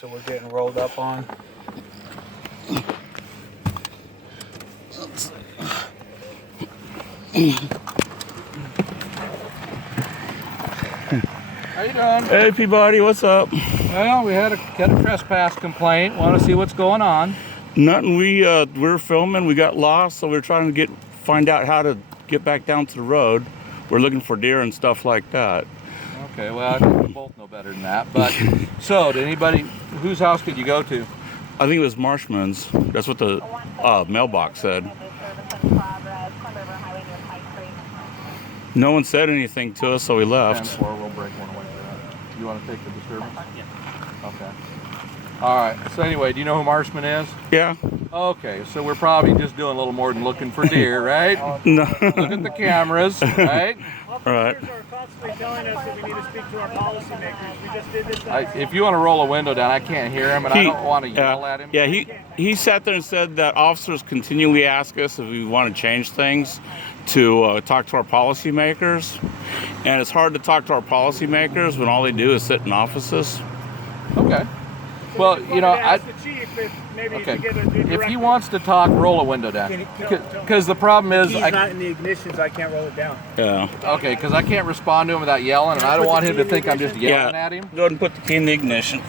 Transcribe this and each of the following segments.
So we're getting rolled up on. How you doing? Hey, Peabody, what's up? Well, we had a trespass complaint. Want to see what's going on? Nothing. We're filming. We got lost, so we're trying to find out how to get back down to the road. We're looking for deer and stuff like that. Okay, well, I think we both know better than that. But so, did anybody? Whose house did you go to? I think it was Marshman's. That's what the mailbox said. No one said anything to us, so we left. 10-4, we'll break one away for that. You want to take the disturbance? Yeah. Okay. All right. So anyway, do you know who Marshman is? Yeah. Okay, so we're probably just doing a little more than looking for deer, right? No. Look at the cameras, right? Right. Officers are constantly telling us that we need to speak to our policymakers. We just did this. If you want to roll a window down, I can't hear him, and I don't want to yell at him. Yeah, he sat there and said that officers continually ask us if we want to change things to talk to our policymakers. And it's hard to talk to our policymakers when all they do is sit in offices. Okay. Well, you know, ask the chief if maybe okay. he could give a If he directive. wants to talk, roll a window down. Because the problem is, He's not in the ignition, so I can't roll it down. Yeah. okay, because I can't respond to him without yelling, and I don't want him to think I'm just yelling at him. Go ahead and put the key in the ignition.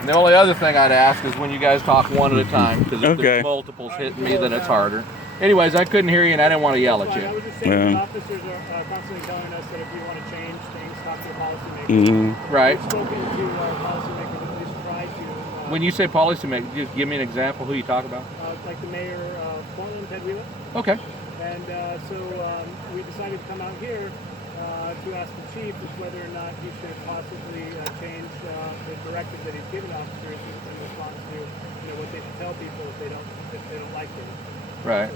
And the only other thing I'd ask is when you guys talk one at a time, because if Okay. there's multiples hitting me, then it's harder. Anyways, I couldn't hear you, and I didn't want to yell at I you. was just saying Yeah. officers are constantly telling us that if we want to change things, talk to a policymaker. Mm-hmm. Right. We've spoken to our policymakers, at least tried to. When you say policymaker, just give me an example who you talk about. Like the mayor of Portland, Ted Wheeler. Okay. And so we decided to come out here to ask the chief whether or not he should possibly change the directive that he's given officers in response to what they should tell people if they don't like it. Right.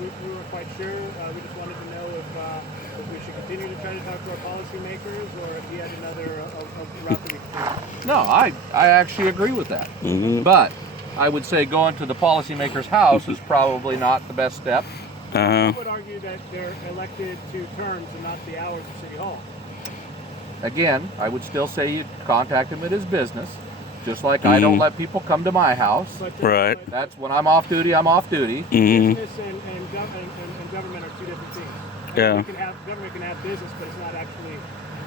We weren't quite sure. We just wanted to know if we should continue to try to talk to our policymakers or if he had another route that we could take. No, I actually agree with that. Mm-hmm. But I would say going to the policymaker's house is probably not the best step. I would argue that they're elected to terms and not the hours of City Hall. Again, I would still say you contact him at his business, just like I don't let people come to my house. But, Right. but That's when I'm off duty, I'm off duty. Mm-hmm. business and government are two different things. Yeah. Government can have business, but it's not actually.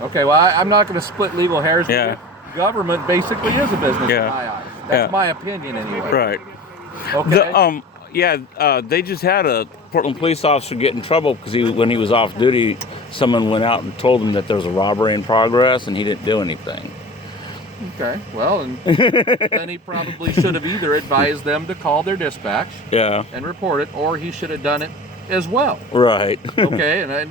Okay, well, I'm not going to split legal hairs. Yeah. With you. Government basically is a business Yeah. in my eyes. That's Yeah. my opinion anyway. Right. Okay. They just had a Portland police officer get in trouble because when he was off duty, someone went out and told him that there was a robbery in progress, and he didn't do anything. Okay. Well, and then he probably should have either advised them to call their dispatch Yeah. and report it, or he should have done it as well. Right. Okay.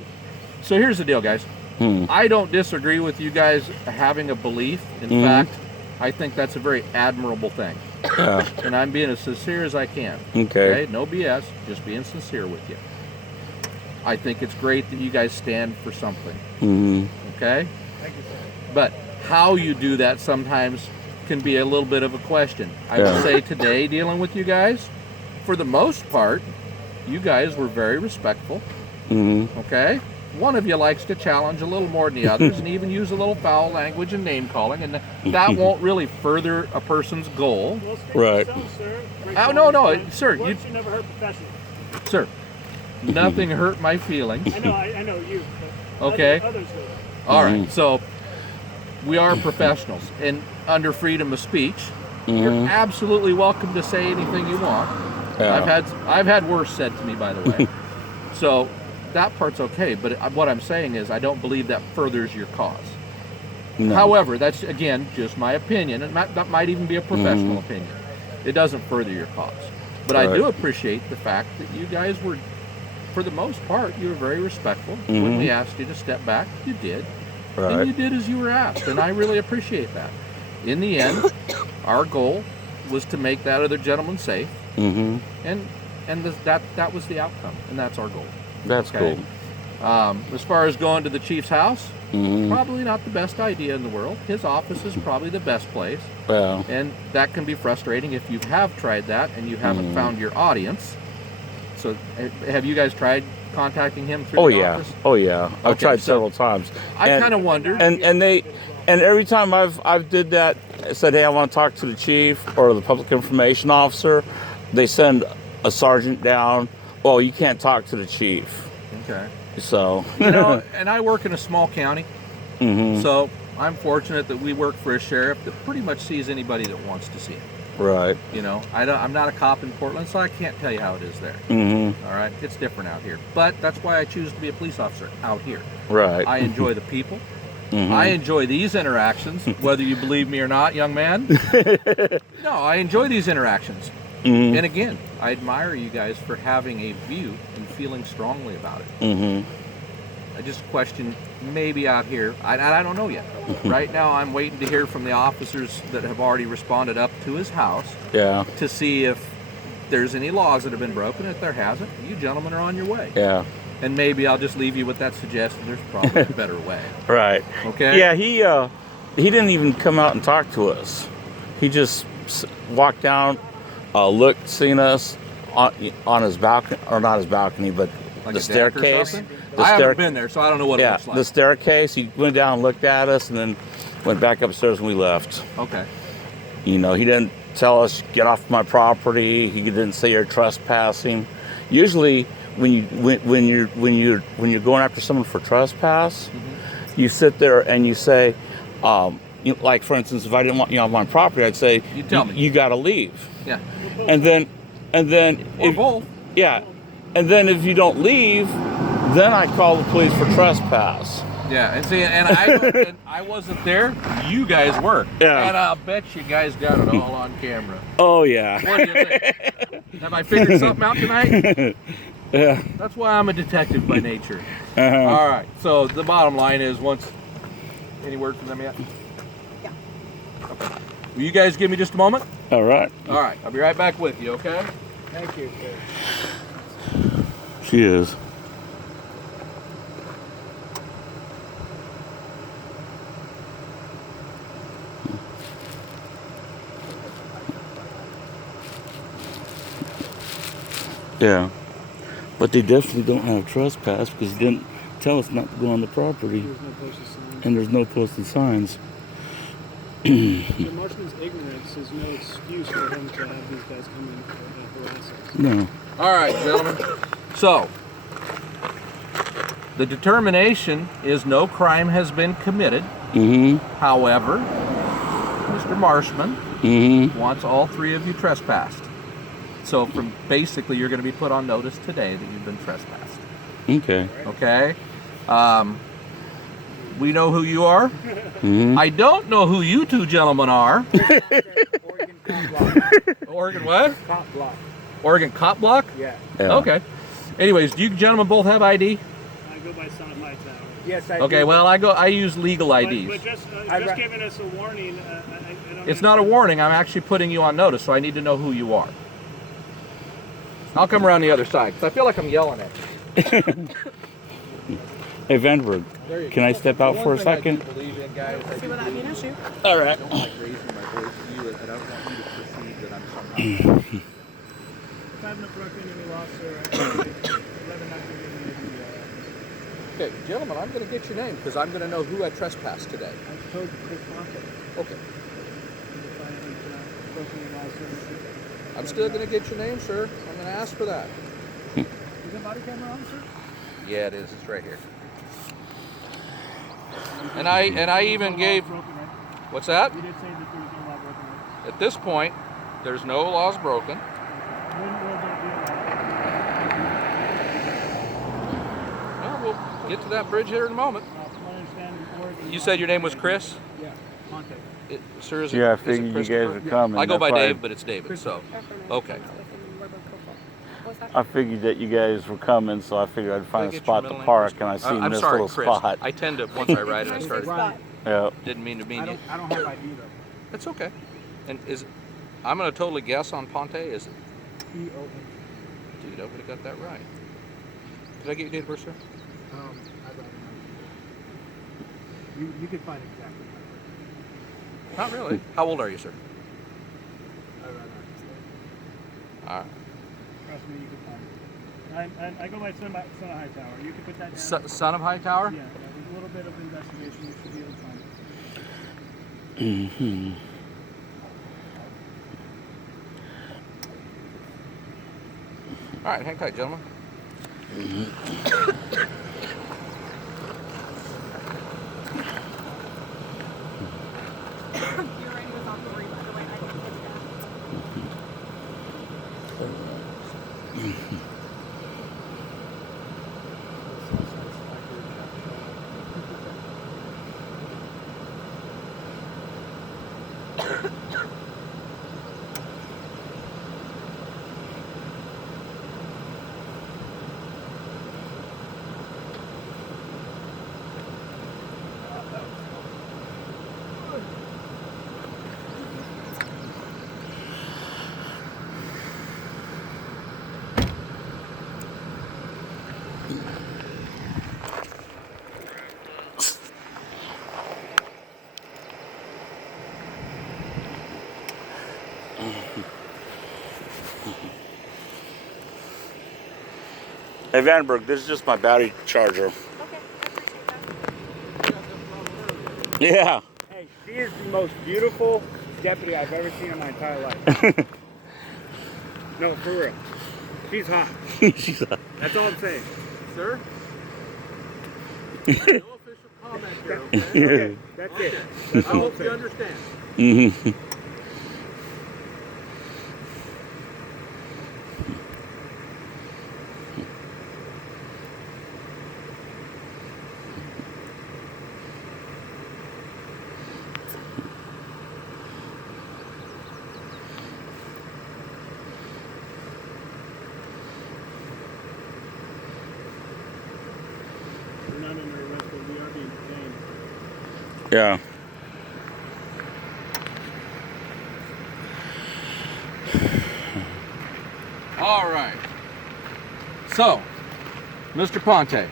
So here's the deal, guys. I don't disagree with you guys having a belief. In fact, I think that's a very admirable thing. Yeah. And I'm being as sincere as I can. Okay. No BS, just being sincere with you. I think it's great that you guys stand for something. Mm-hmm. Okay? But how you do that sometimes can be a little bit of a question. I would say today, dealing with you guys, for the most part, you guys were very respectful. Mm-hmm. Okay? One of you likes to challenge a little more than the others and even use a little foul language and name calling, and that won't really further a person's goal. Well, speak Right. for yourself, sir. Oh, no, sir, Words should never hurt professionals. Sir, nothing hurt my feelings. I know you. But Okay. Others will. All right, so we are professionals, and under freedom of speech, you're absolutely welcome to say anything you want. Yeah. I've had worse said to me, by the way. So that part's okay, but what I'm saying is I don't believe that furthers your cause. No. However, that's again just my opinion, and that might even be a professional opinion. It doesn't further your cause, but I do appreciate the fact that you guys were, for the most part, you were very respectful. When we asked you to step back, you did. Right. And you did as you were asked, and I really appreciate that. In the end, our goal was to make that other gentleman safe, Mm-hmm. and that was the outcome, and that's our goal. That's Okay. cool. As far as going to the chief's house, Mm-hmm. probably not the best idea in the world. His office is probably the best place, Well. and that can be frustrating if you have tried that and you haven't found your audience. So, have you guys tried contacting him through Oh the yeah. office? Oh yeah. I've Okay, tried so several times. I And- kind of wondered. And And every time I've did that, said, hey, I want to talk to the chief or the public information officer, they send a sergeant down. Well, you can't talk to the chief. Okay. So, You know, and I work in a small county, Mhm. so I'm fortunate that we work for a sheriff that pretty much sees anybody that wants to see him. right. You know, I'm not a cop in Portland, so I can't tell you how it is there. Mm-hmm. All right, it's different out here, but that's why I choose to be a police officer out here. Right. I enjoy the people. Mhm. I enjoy these interactions, whether you believe me or not, young man. No, I enjoy these interactions. Mhm. And again, I admire you guys for having a view and feeling strongly about it. Mhm. I just question maybe out here, I don't know yet. Right now, I'm waiting to hear from the officers that have already responded up to his house Yeah. to see if there's any laws that have been broken. If there hasn't, you gentlemen are on your way. Yeah. And maybe I'll just leave you with that suggestion. There's probably a better way. Right. Okay? Yeah. He didn't even come out and talk to us. He just walked down, looked, seen us on his balcony, or not his balcony, but Like the a deck or staircase. something? The I stair- haven't been there, so I don't know what it Yeah, looks like. the staircase. He went down and looked at us, and then went back upstairs and we left. Okay. You know, he didn't tell us get off my property. He didn't say you're trespassing. Usually, when you're going after someone for trespass, you sit there and you say, like for instance, if I didn't want you on my property, I'd say You tell me. you got to leave. Yeah. And then Or both. yeah, and then if you don't leave, then I call the police for trespass. Yeah, and see, and I wasn't there. You guys were. Yeah. And I'll bet you guys got it all on camera. Oh yeah. What do you think? Have I figured something out tonight? Yeah. That's why I'm a detective by nature. Uh-huh. All right. So the bottom line is, any word from them yet? Yeah. Okay. Will you guys give me just a moment? All right. All right. I'll be right back with you. Okay. Thank you. She is. Yeah. But they definitely don't have trespass because he didn't tell us not to go on the property. There's no posted sign. And there's no posted signs. The Marshman's ignorance is no excuse for him to have these guys come in and harass us. No. All right, gentlemen. So the determination is no crime has been committed. Mm-hmm. However, Mr. Marshman Mm-hmm. wants all three of you trespassed. So from basically, you're going to be put on notice today that you've been trespassed. Okay. Okay? We know who you are. Mm-hmm. I don't know who you two gentlemen are. Oregon Cop Block. Oregon what? Cop Block. Oregon Cop Block? Yeah. Yeah. Okay. Anyways, do you gentlemen both have ID? I go by Son of Hightower. Yes, I Okay, do. well, I use legal But IDs. just I'd ra- giving us a warning. I don't It's not a warning. I'm actually putting you on notice, so I need to know who you are. I'll come around the other side, because I feel like I'm yelling at you. Hey, Vandenberg, There you can go. I step out The for a one thing I second? do believe in, guys, I See do what that believe mean, issue? All right. I don't like raising my voice to you, and I don't want you to perceive that I'm somehow. If I haven't broken any laws, sir, I'd rather not give you any. Okay, gentlemen, I'm going to get your name, because I'm going to know who I trespassed today. I told Chris Ponte Okay. if I haven't broken any laws, sir. I'm still going to get your name, sir. I'm going to ask for that. Is the body camera on, sir? Yeah, it is. It's right here. And I even gave. Broken, right? What's that? You did say that there was no law broken, right? At this point, there's no laws broken. When will there be a law? Well, we'll get to that bridge here in a moment. From what I understand, Oregon. You said your name was Chris? Yeah, Ponte. Sir, is it, Yeah, I is it figured you guys Christopher? would come. I and go by that's why Dave, but it's David. So, okay. I figured that you guys were coming, so I figured I'd Did I find a get your spot to middle name? park, and I seen I'm this sorry, little Chris. spot. I tend to, once I ride it, I started. Brian, Yeah. Didn't mean to mean I you. don't have ID though. That's okay. And I'm going to totally guess on Ponte. Is it? P-O-N. Dude, I would have got that right. Did I get your date of birth, sir? I'd rather not. You can find exactly. Not really. How old are you, sir? I'd rather not. All right. Trust me, you can find it. I go by Son of Hightower. You can put that down. Son of Hightower? Yeah, with a little bit of investigation, you should be able to find it. All right, hang tight, gentlemen. Your ring was off the ring, by the way. I didn't get that. Hey, Vandenberg, this is just my battery charger. Okay, I appreciate that. Yeah. Hey, she is the most beautiful deputy I've ever seen in my entire life. No, for real. She's hot. She's a, That's all I'm saying. Sir? No official comment here, okay? Okay, that's it. That's I all I'm hope you saying. understand. Mhm. We're not under arrest, but we are being detained. Yeah. All right. So, Mr. Ponte,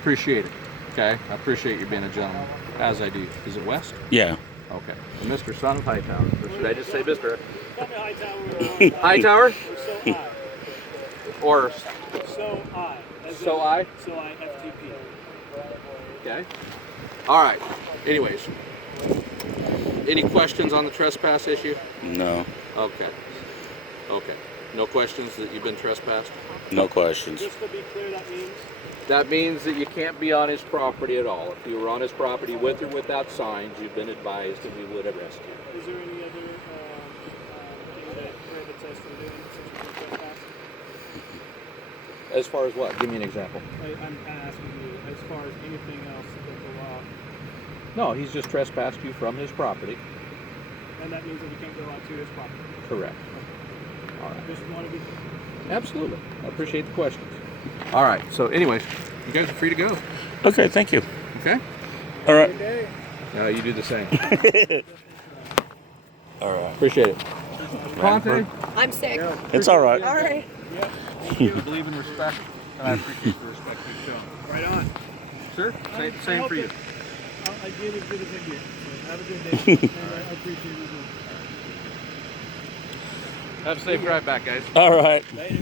appreciate it. Okay, I appreciate you being a gentleman, as I do. Is it West? Yeah. Okay. And Mr. Son of Hightower. Or should I just say Mr. Call me Hightower. Hightower? Or so I. Or So I. As So in- I? So I FTP. okay. All right. Anyways, any questions on the trespass issue? No. Okay. Okay. No questions that you've been trespassed? No questions. Just to be clear, that means That means that you can't be on his property at all. If you were on his property with or without signs, you've been advised and we would arrest you. is there any other thing that prohibits us from doing such a trespass? As far as what? Give me an example. I'm asking you, as far as anything else that the law, No, he's just trespassed you from his property. and that means that we can't go onto his property. Correct. All right. Just want to be. Absolutely. I appreciate the questions. All right. So, anyways, you guys are free to go. Okay, thank you. Okay? All right. Okay. You do the same. All right. Appreciate it. Ponte, I'm sick. It's all right. All right. I believe in respect, and I appreciate the respect you show. Right on. Sir, same for you. I did as good as I did. So have a good day. And I appreciate you. Have a safe drive back, guys. All right. Later.